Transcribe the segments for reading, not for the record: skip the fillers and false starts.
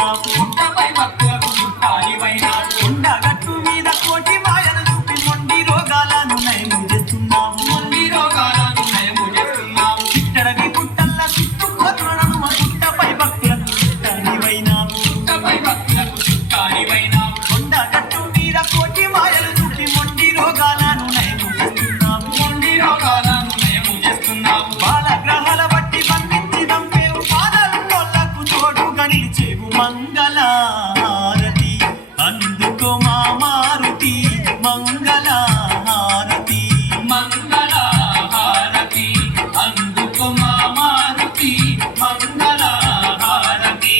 చేస్తున్నావు పుట్టపై భక్తులకు చుట్టాలివైనావు కొండగట్టు మీద కోటి మాయలు చూపి మొండి రోగాలను నయము చేస్తున్నావు మొండి రోగాలను నయము చేస్తున్నావు చిట్టడవి పుట్టల్ల చుట్టుకోతున్నాను పుట్టపై భక్తులకు చుట్టాలివైనావు పుట్టపై భక్తులకు చుట్టాలివైనావు కొండగట్టు మీద కోటి మాయలు చూపి మొండి రోగాలను నయము చేస్తున్నావు మొండి రోగాలను నయము చేస్తున్నావు బాలగ్రహాల బట్టి బంధించి దంపేవు పాదాలకు తోడుగా నిలిచేవు మంగళహారతి అందుకో మా మారుతి మంగళహారతి మంగళహారతి అందుకో మా మారుతి మంగళహారతి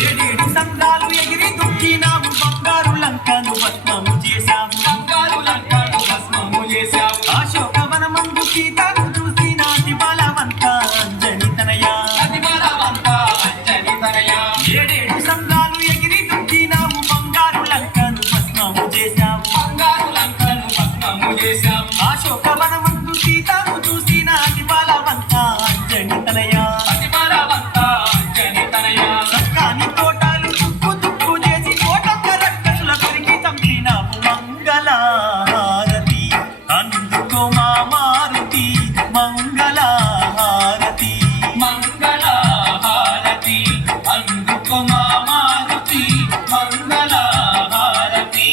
ఏడేడు సంద్రాలు ఎగిరి దుఃఖినావు బంగారు లంకను భస్మము చేశావు బంగారు లంకను భస్మము చేశావు అశోకవనమందు సీతను చూసి నాటి బలవంత అంజని తనయ అతి బలవంత అంజని తనయ ఏడేడు సంద్రాలు ఎగిరి దుఃఖినావు బంగారు లంకను భస్మము చేశావు బంగారు లంకను భస్మము చేశావు అశోకవనమందు సీతను చూసి నాటి బలవంత అంజని తనయ అతి బలవంత అంజని తనయ సక్కాని తోటలు తుక్కు తుక్కు చేసి కోటంత రక్కసుల కొరికి చంపినావు మంగళహారతి అందుకో మా మారుతి మంగళహారతి మంగళహారతి అందుకో మా మారుతి మంగళహారతి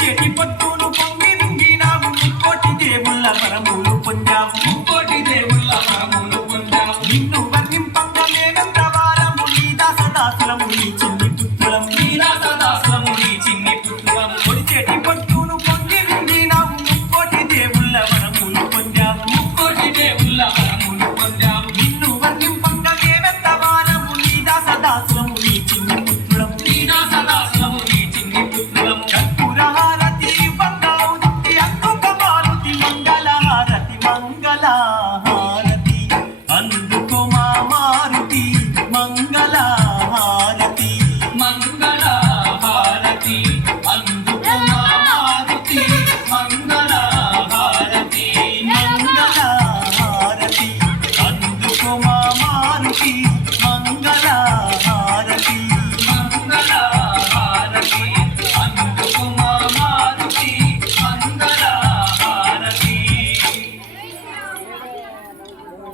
చేటి పొట్టును పొంగి మింగినావు ముక్కోటి దేవుళ్ళ వరములు పొందావు ముక్కోటి దేవుళ్ళ వరములు పొందావు నిన్ను వర్ణింపంగా మేమెంత వారము నీ దాసదాసులము నీ చిన్ని పుత్రులము నీ దాసదాసులము నీ చిన్ని పుత్రులము చేటి పొట్టును పొంగి మింగినావు ముక్కోటి దేవుళ్ళ వరములు పొందావు ముక్కోటి దేవుళ్ళ వరములు పొందావు నిన్ను వర్ణింపంగా మేమెంత వారము నీ దాసదాసులము నీ చిన్ని పుత్రులము నీ దాసదాసులము నీ చిన్ని పుత్రులము కర్పూరహారతి బంగారుతి అందుకో మారుతి మంగళహారతి మంగళహారతి అందుకో మా మారుతి మంగళహారతి మంగళహారతి అందుకో మా మారుతి మంగళహారతి మంగళహారతి అందుకో మా మారుతి